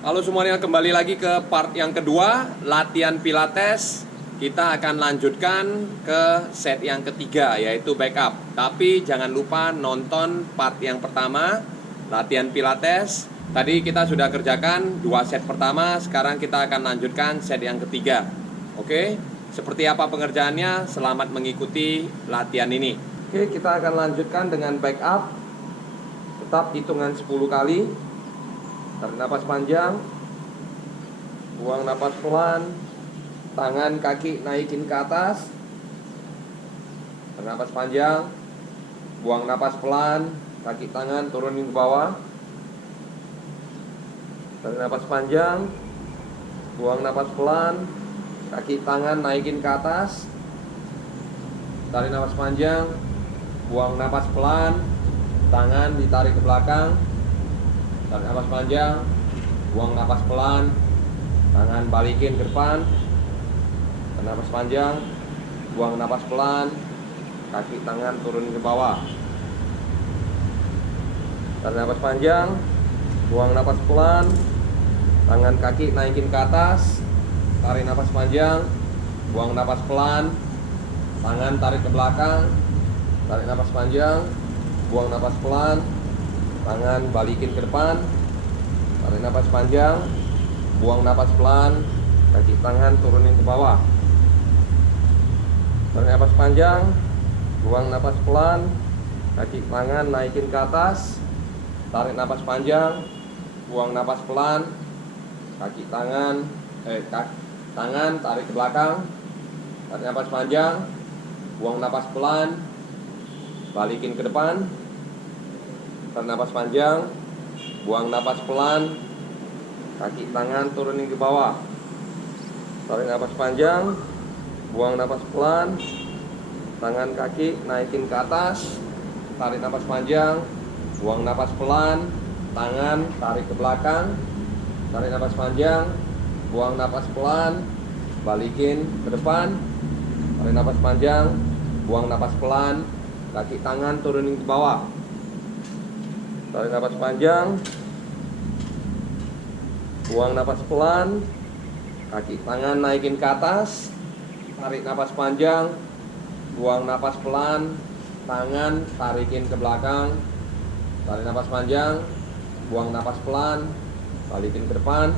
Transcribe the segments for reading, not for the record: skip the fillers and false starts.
Halo semuanya, kembali lagi ke part yang kedua, latihan pilates. Kita akan lanjutkan ke set yang ketiga, yaitu backup. Tapi jangan lupa nonton part yang pertama, latihan pilates. Tadi kita sudah kerjakan 2 set pertama, sekarang kita akan lanjutkan set yang ketiga. Oke, seperti apa pengerjaannya? Selamat mengikuti latihan ini. Oke, kita akan lanjutkan dengan backup. Tetap hitungan 10 kali. Tarik napas panjang, buang napas pelan, tangan kaki naikin ke atas. Tarik napas panjang, buang napas pelan, kaki tangan turunin ke bawah. Tarik napas panjang, buang napas pelan, kaki tangan naikin ke atas. Tarik napas panjang, buang napas pelan, tangan ditarik ke belakang. Tarik napas panjang, buang napas pelan, tangan balikin ke depan. Tarik napas panjang, buang napas pelan, kaki tangan turun ke bawah. Tarik napas panjang, buang napas pelan, tangan kaki naikin ke atas. Tarik napas panjang, buang napas pelan, tangan tarik ke belakang. Tarik napas panjang, buang napas pelan, tangan balikin ke depan. Tarik napas panjang, buang napas pelan, kaki tangan turunin ke bawah. Tarik napas panjang, buang napas pelan, kaki tangan naikin ke atas. Tarik napas panjang, buang napas pelan, kaki tangan tangan tarik ke belakang. Tarik napas panjang, buang napas pelan, balikin ke depan. Tarik napas panjang, buang napas pelan, kaki tangan turunin ke bawah. Tarik napas panjang, buang napas pelan, tangan kaki naikin ke atas. Tarik napas panjang, buang napas pelan, tangan tarik ke belakang. Tarik napas panjang, buang napas pelan, balikin ke depan. Tarik napas panjang, buang napas pelan, kaki tangan turunin ke bawah. Tarik napas panjang, buang napas pelan, kaki tangan naikin ke atas. Tarik napas panjang, buang napas pelan, tangan tarikin ke belakang. Tarik napas panjang, buang napas pelan, balikin ke depan.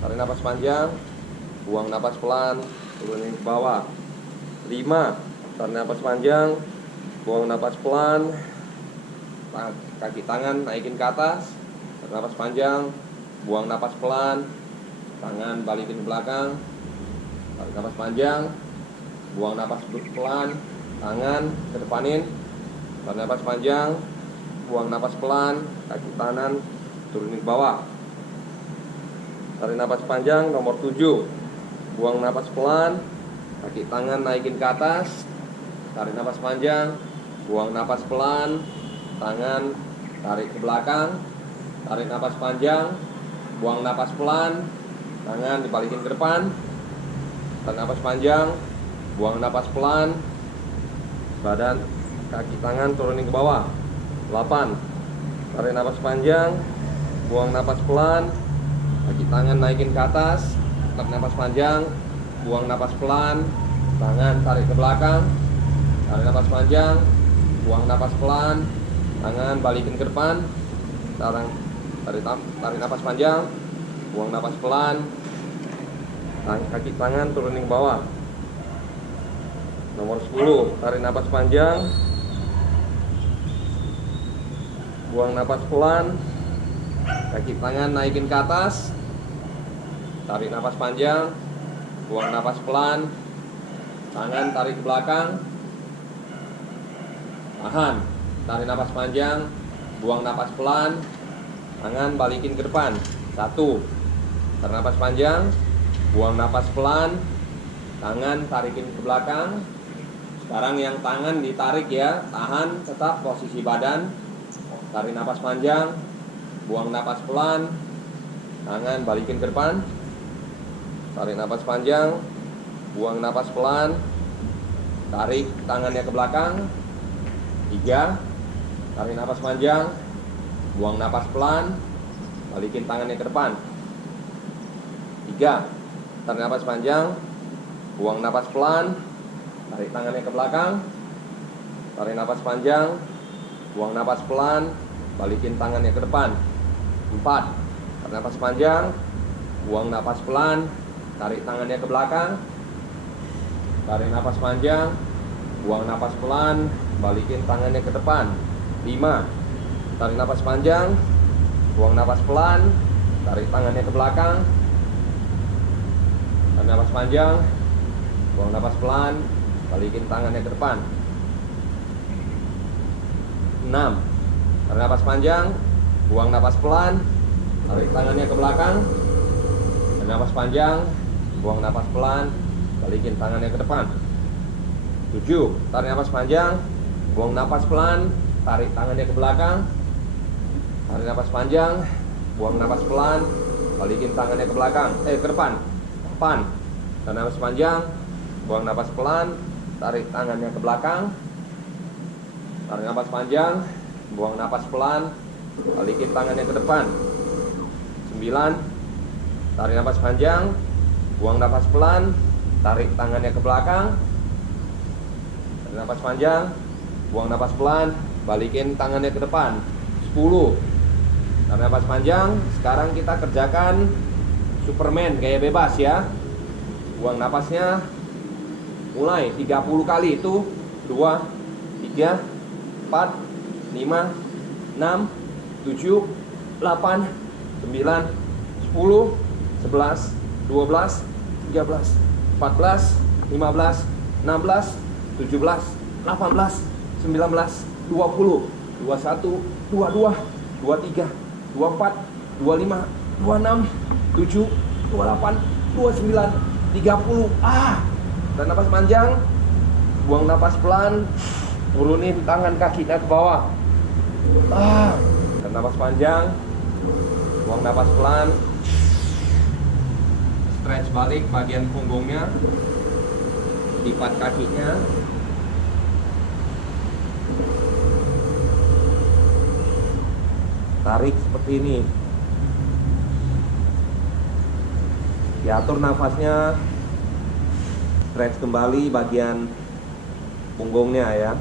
Tarik napas panjang, buang napas pelan, turunin ke bawah. 5. Tarik napas panjang, buang napas pelan, kaki tangan naikin ke atas. Tarik napas panjang, buang napas pelan, tangan balikin ke belakang. Tarik napas panjang, buang napas pelan, tangan ke depanin. Tarik napas panjang, buang napas pelan, kaki kanan turunin ke bawah. Tarik napas panjang nomor 7. Buang napas pelan, kaki tangan naikin ke atas. Tarik napas panjang, buang napas pelan, tangan tarik ke belakang. Tarik napas panjang, buang napas pelan, tangan dibalikin ke depan. Tarik napas panjang, buang napas pelan, badan kaki tangan turunin ke bawah. 8. Tarik napas panjang, buang napas pelan, kaki tangan naikin ke atas. Tarik napas panjang, buang napas pelan, tangan tarik ke belakang. Tarik napas panjang, buang napas pelan, tangan balikin ke depan. Tarik napas panjang, buang napas pelan, kaki tangan turunin ke bawah. Nomor 10. Tarik napas panjang, buang napas pelan, kaki tangan naikin ke atas. Tarik napas panjang, buang napas pelan, tangan tarik ke belakang. Tahan. Tarik napas panjang, buang napas pelan, tangan balikin ke depan. 1. Tarik napas panjang, buang napas pelan, tangan tarikin ke belakang. Sekarang yang tangan ditarik ya, tahan tetap posisi badan. Tarik napas panjang, buang napas pelan, tangan balikin ke depan. Tarik napas panjang, buang napas pelan, tarik tangannya ke belakang. 3. Tarik napas panjang, buang napas pelan, balikin tangannya ke depan. 3. Tarik napas panjang, buang napas pelan, tarik tangannya ke belakang. Tarik napas panjang, buang napas pelan, balikin tangannya ke depan. 4. Tarik napas panjang, buang napas pelan, tarik tangannya ke belakang. Tarik napas panjang, buang napas pelan, balikin tangannya ke depan. 5. Tarik napas panjang, buang napas pelan, tarik tangannya ke belakang. Tarik napas panjang, buang napas pelan, balikin tangannya ke depan. 6. Tarik napas panjang, buang napas pelan, tarik tangannya ke belakang. Tarik napas panjang, buang napas pelan, balikin tangannya ke depan. 7. Tarik napas panjang, buang napas pelan, tarik tangannya ke belakang. Tarik napas panjang, buang napas pelan, balikin tangannya ke belakang, ke depan. 8. Tarik napas panjang, buang napas pelan, tarik tangannya ke belakang. Tarik napas panjang, buang napas pelan, balikin tangannya ke depan. 9. Tarik napas panjang, buang napas pelan, tarik tangannya ke belakang. Tarik napas panjang, buang napas pelan, balikin tangannya ke depan. 10. Tarik napas panjang. Sekarang kita kerjakan Superman gaya bebas ya. Buang napasnya mulai 30 kali. Itu 2, 3, 4, 5, 6, 7, 8, 9, 10, 11, 12, 13, 14, 15, 16, 17, 18, 19, 20, 21, 22, 23, 24, 25, 26, 7, 28, 29, 30. Dan napas panjang, buang napas pelan, turunin tangan kakinya ke bawah. Dan napas panjang, buang napas pelan, stretch balik bagian punggungnya, lipat kakinya. Tarik seperti ini. Diatur nafasnya, stretch kembali bagian punggungnya ya.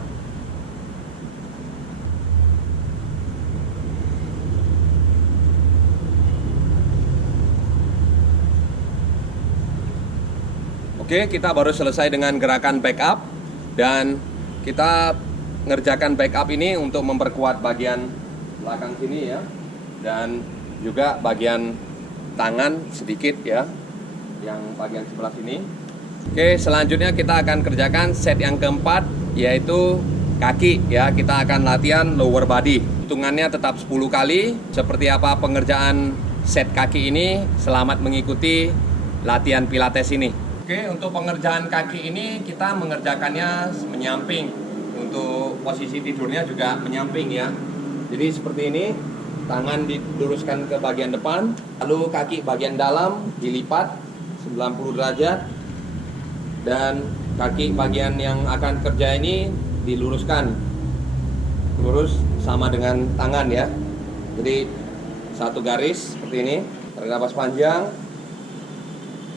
Oke, kita baru selesai dengan gerakan back up. Dan kita ngerjakan back up ini untuk memperkuat bagian belakang sini ya. Dan juga bagian tangan sedikit ya, yang bagian sebelah sini. Oke, selanjutnya kita akan kerjakan set yang keempat, yaitu kaki ya. Kita akan latihan lower body. Hitungannya tetap 10 kali. Seperti apa pengerjaan set kaki ini? Selamat mengikuti latihan pilates ini. Oke, untuk pengerjaan kaki ini kita mengerjakannya menyamping. Untuk posisi tidurnya juga menyamping ya. Jadi seperti ini, tangan diluruskan ke bagian depan, lalu kaki bagian dalam dilipat 90 derajat, dan kaki bagian yang akan kerja ini diluruskan, lurus sama dengan tangan ya. Jadi satu garis seperti ini. Tarik napas panjang,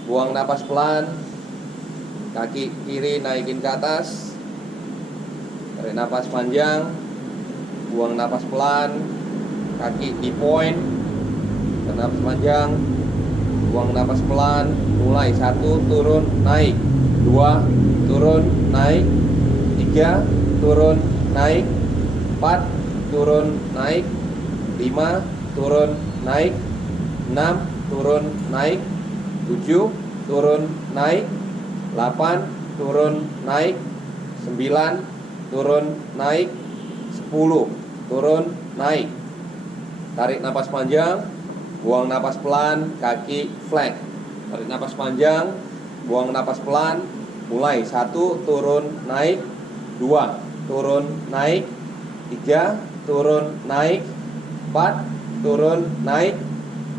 buang napas pelan, kaki kiri naikin ke atas. Tarik napas panjang, buang napas pelan, kaki di point. Tarik napas panjang, buang napas pelan. Mulai 1, turun, naik. 2, turun, naik. 3, turun, naik. 4, turun, naik. 5, turun, naik. 6, turun, naik. 7, turun, naik. 8, turun, naik. 9, turun, naik. 10, turun, naik. Tarik napas panjang, buang napas pelan, kaki flat. Tarik napas panjang, buang napas pelan. Mulai 1, turun, naik. 2, turun, naik. 3, turun, naik. 4, turun, naik.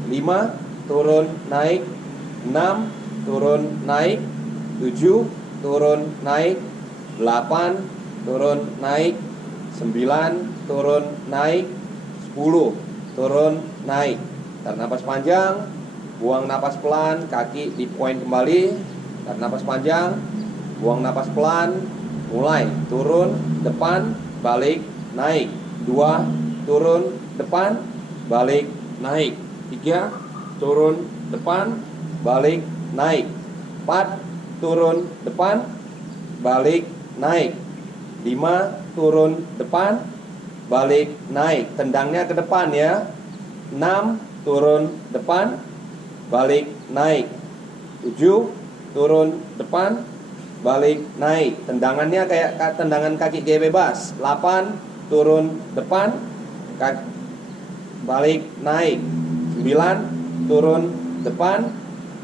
5, turun, naik. 6, turun, naik. 7, turun, naik. 8, turun, naik. 9, turun, naik. 10, turun, naik. Tarik napas panjang, buang napas pelan, kaki di point kembali, tarik napas panjang, buang napas pelan, mulai turun, depan, balik, naik. 2, turun, depan, balik, naik. 3, turun, depan, balik, naik. 4, turun, depan, balik, naik. 5, turun, depan, balik, naik. Tendangnya ke depan ya. 6, turun, depan, balik, naik. 7, turun, depan, balik, naik. Tendangannya kayak tendangan kaki gaya bebas. 8, turun, depan, balik, naik. 9, turun, depan,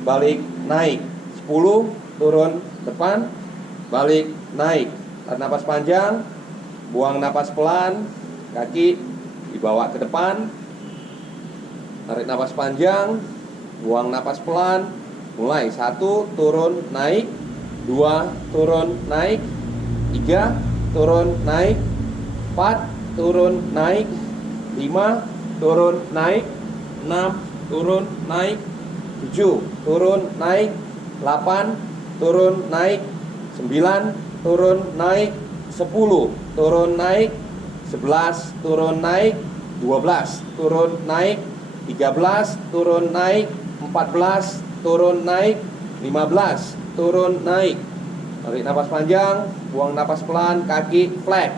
balik, naik. 10, turun, depan, balik, naik. Tarik napas panjang, buang napas pelan, kaki dibawa ke depan. Tarik napas panjang, buang napas pelan, mulai. 1, turun, naik. 2, turun, naik. 3, turun, naik. 4, turun, naik. 5, turun, naik. 6, turun, naik. 7, turun, naik. 8, turun, naik. 9, turun, naik. 10, turun, naik. 11, turun, naik. 12, turun, naik. 13, turun, naik. 14, turun, naik. 15, turun, naik. Tarik napas panjang, buang napas pelan, kaki flat.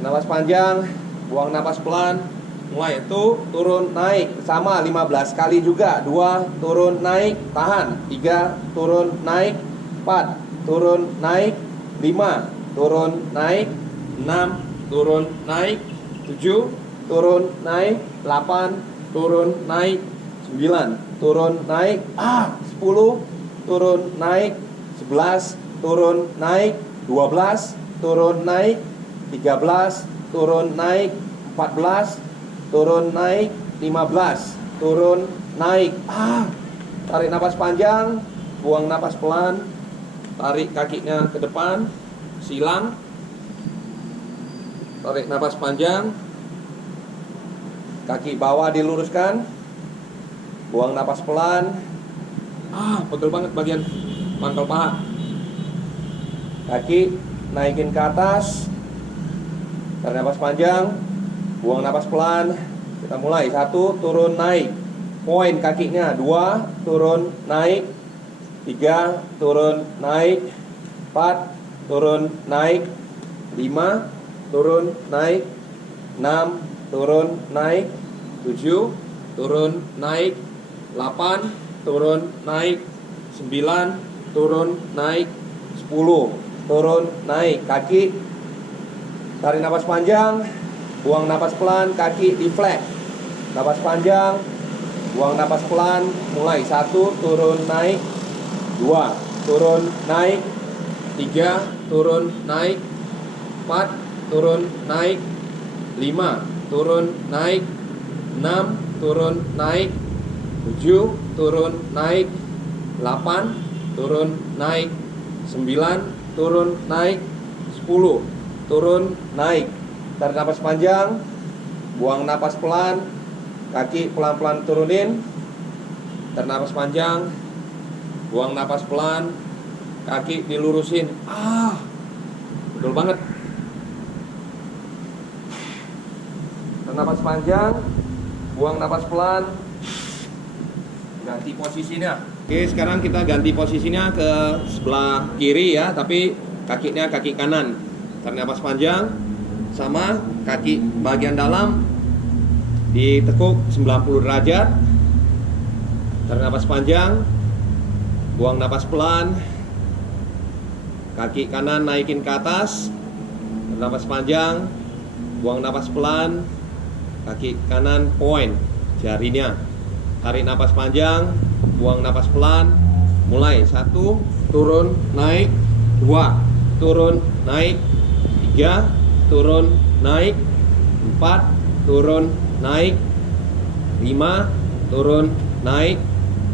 Napas panjang, buang napas pelan, mulai. Itu turun, naik. Sama 15 kali juga. 2, turun, naik, tahan. 3, turun, naik. 4, turun, naik. 5, turun, naik. 6, turun, naik. 7, turun, naik. 8, turun, naik. 9, turun, naik. 10, turun, naik. 11, turun, naik. 12, turun, naik. 13, turun, naik. 14, turun, naik. 15, turun, naik. Tarik napas panjang, buang napas pelan. Tarik kakinya ke depan, silang. Tarik napas panjang, kaki bawah diluruskan. Buang napas pelan. Betul banget bagian mangkal paha. Kaki naikin ke atas. Tarik napas panjang, buang napas pelan. Kita mulai. 1, turun, naik. Poin kakinya. 2, turun, naik. 3, turun, naik. 4, turun, naik. 5, turun, naik. 6, turun, naik. 7, turun, naik. 8, turun, naik. 9, turun, naik. 10, turun, naik. Kaki tarik napas panjang, buang napas pelan, kaki di flat. Napas panjang, buang napas pelan, mulai. 1, turun, naik. 2, turun, naik. 3, turun, naik. 4, turun, naik. 5, turun, naik. 6, turun, naik. 7, turun, naik. 8, turun, naik. 9, turun, naik. 10, turun, naik. Tarik napas panjang, buang napas pelan, kaki pelan-pelan turunin. Tarik napas panjang, buang napas pelan, kaki dilurusin. Betul banget. Tarik napas panjang, buang napas pelan, ganti posisinya. Oke, sekarang kita ganti posisinya ke sebelah kiri ya, tapi kakinya kaki kanan. Tarik napas panjang, sama kaki bagian dalam ditekuk 90 derajat. Tarik napas panjang, buang napas pelan, kaki kanan naikin ke atas. Tarik napas panjang, buang napas pelan, kaki kanan point jarinya. Tarik napas panjang, buang napas pelan, mulai. 1, turun, naik. 2, turun, naik. 3, turun, naik. 4, turun, naik. 5, turun, naik.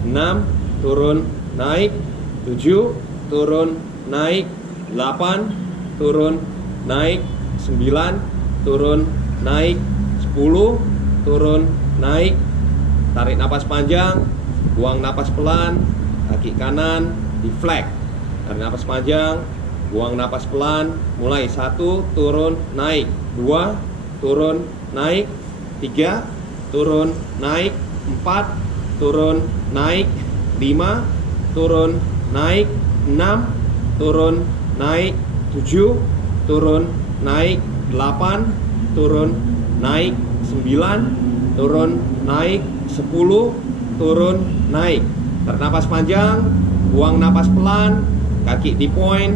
6, turun, naik. 7, turun, naik. 8, turun, naik. 9, turun, naik. 10, turun, naik. Tarik napas panjang, buang napas pelan, kaki kanan deflect. Tarik napas panjang, buang napas pelan, mulai 1, turun, naik, 2, turun, naik, 3, turun, naik, 4, turun, naik, 5, turun, naik, 6, turun, naik, 7, turun, naik, 8, turun, naik, 9, turun, naik, 10, turun, naik. Tarik napas panjang, buang napas pelan, kaki di point.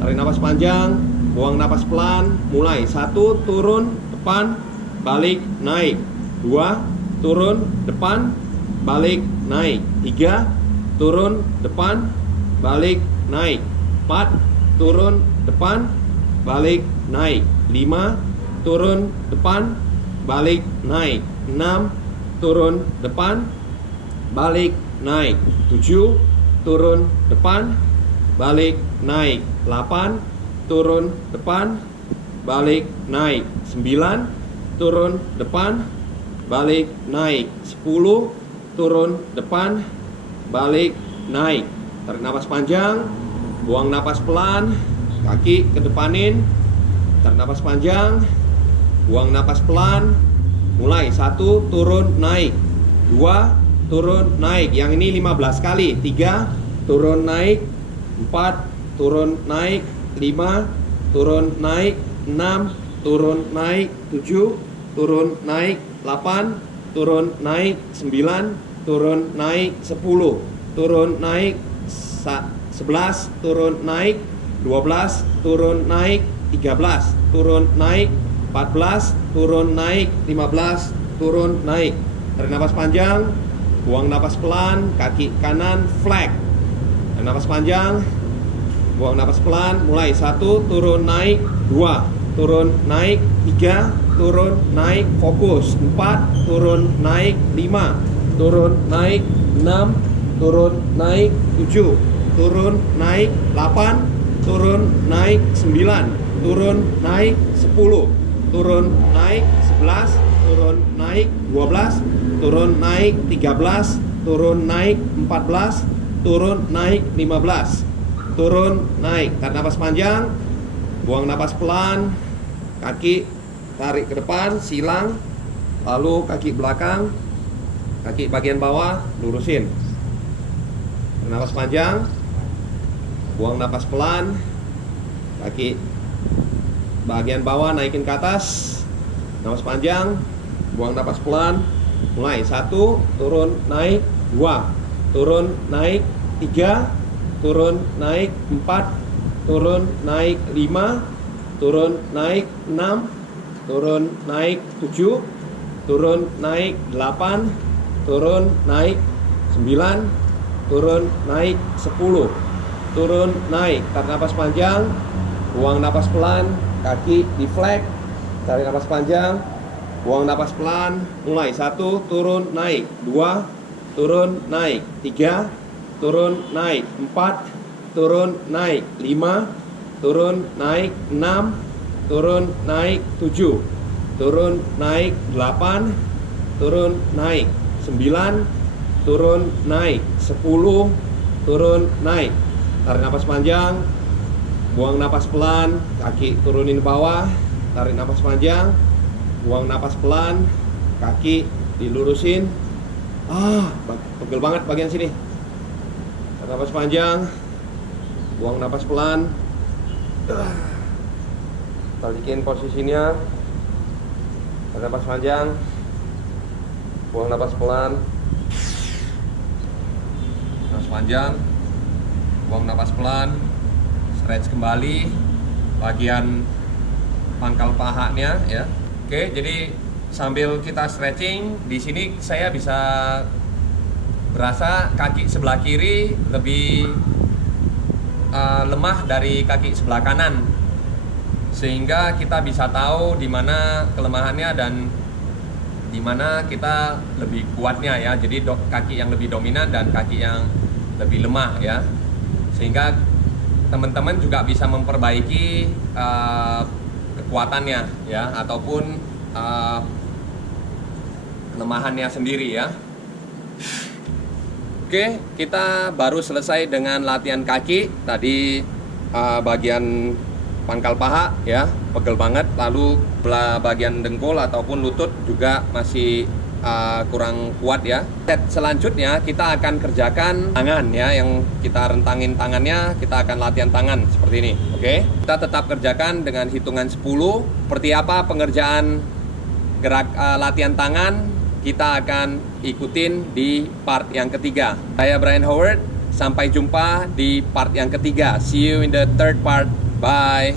Tarik napas panjang, buang napas pelan, mulai 1, turun, depan, balik, naik, 2, turun, depan, balik, naik, 3, turun, depan, balik, naik, 4, turun, depan, balik, naik, 5, turun, depan, balik, naik, 6, turun, depan, balik, naik, 7, turun, depan, balik, naik, 8, turun, depan, balik, naik, 9, turun, depan, balik, naik, 10, turun, depan, balik, naik. Tarik napas panjang, buang napas pelan, kaki kedepanin. Tarik napas panjang, buang napas pelan, mulai 1, turun, naik, 2, turun, naik. Yang ini 15 kali. 3, turun, naik, 4, turun, naik, 5, turun, naik, 6, turun, naik, 7, turun, naik, 8, turun, naik, 9, turun, naik, 10, turun, naik, 11, turun, naik, 12, turun, naik, 13, turun, naik, 14, turun, naik, 15, turun, naik. Tarik napas panjang, buang napas pelan, kaki kanan flag. Tarik napas panjang, buang napas pelan, mulai 1, turun, naik, 2, turun, naik, 3, turun, naik, fokus, 4, turun, naik, 5, turun, naik, 6, turun, naik, 7, turun, naik, 8, turun, naik, 9, turun, naik, 10, turun, naik, 11, turun, naik, 12, turun, naik, 13, turun, naik, 14, turun, naik, 15, turun, naik. Tarik napas panjang, buang napas pelan, kaki tarik ke depan, silang, lalu kaki belakang, kaki bagian bawah lurusin. Tarik napas panjang, buang napas pelan, kaki bagian bawah naikin ke atas. Napas panjang, buang napas pelan, mulai 1, turun, naik, 2, turun, naik, 3, turun, naik, 4, turun, naik, 5, turun, naik, 6, turun, naik, 7, turun, naik, 8, turun, naik, 9, turun, naik, 10, turun, naik. Tarik napas panjang, buang napas pelan, kaki deflect. Tarik napas panjang, buang napas pelan, mulai 1, turun, naik, 2, turun, naik, 3, turun, naik, 4, turun, naik, 5, turun, naik, 6, turun, naik, 7, turun, naik, 8, turun, naik, 9, turun, naik, 10, turun, naik. Tarik napas panjang, buang napas pelan, kaki turunin bawah. Tarik napas panjang, buang napas pelan, kaki dilurusin. Pegel banget bagian sini. Tarik napas panjang, buang napas pelan, balikin posisinya. Tarik napas panjang, buang napas pelan, napas panjang, buang napas pelan, stretch kembali bagian pangkal pahanya ya. Oke, jadi sambil kita stretching di sini saya bisa berasa kaki sebelah kiri lebih lemah dari kaki sebelah kanan, sehingga kita bisa tahu di mana kelemahannya dan di mana kita lebih kuatnya ya. Jadi kaki yang lebih dominan dan kaki yang lebih lemah ya, sehingga teman-teman juga bisa memperbaiki kekuatannya ya, ataupun kelemahannya sendiri ya. Oke, kita baru selesai dengan latihan kaki. Tadi bagian pangkal paha ya, pegel banget. Lalu bagian dengkul ataupun lutut juga masih kurang kuat ya. Set selanjutnya kita akan kerjakan tangan ya, yang kita rentangin tangannya, kita akan latihan tangan seperti ini. Oke, kita tetap kerjakan dengan hitungan 10. Seperti apa pengerjaan gerak latihan tangan, kita akan ikutin di part yang ketiga. Saya Brian Howard, sampai jumpa di part yang ketiga. See you in the third part. Bye.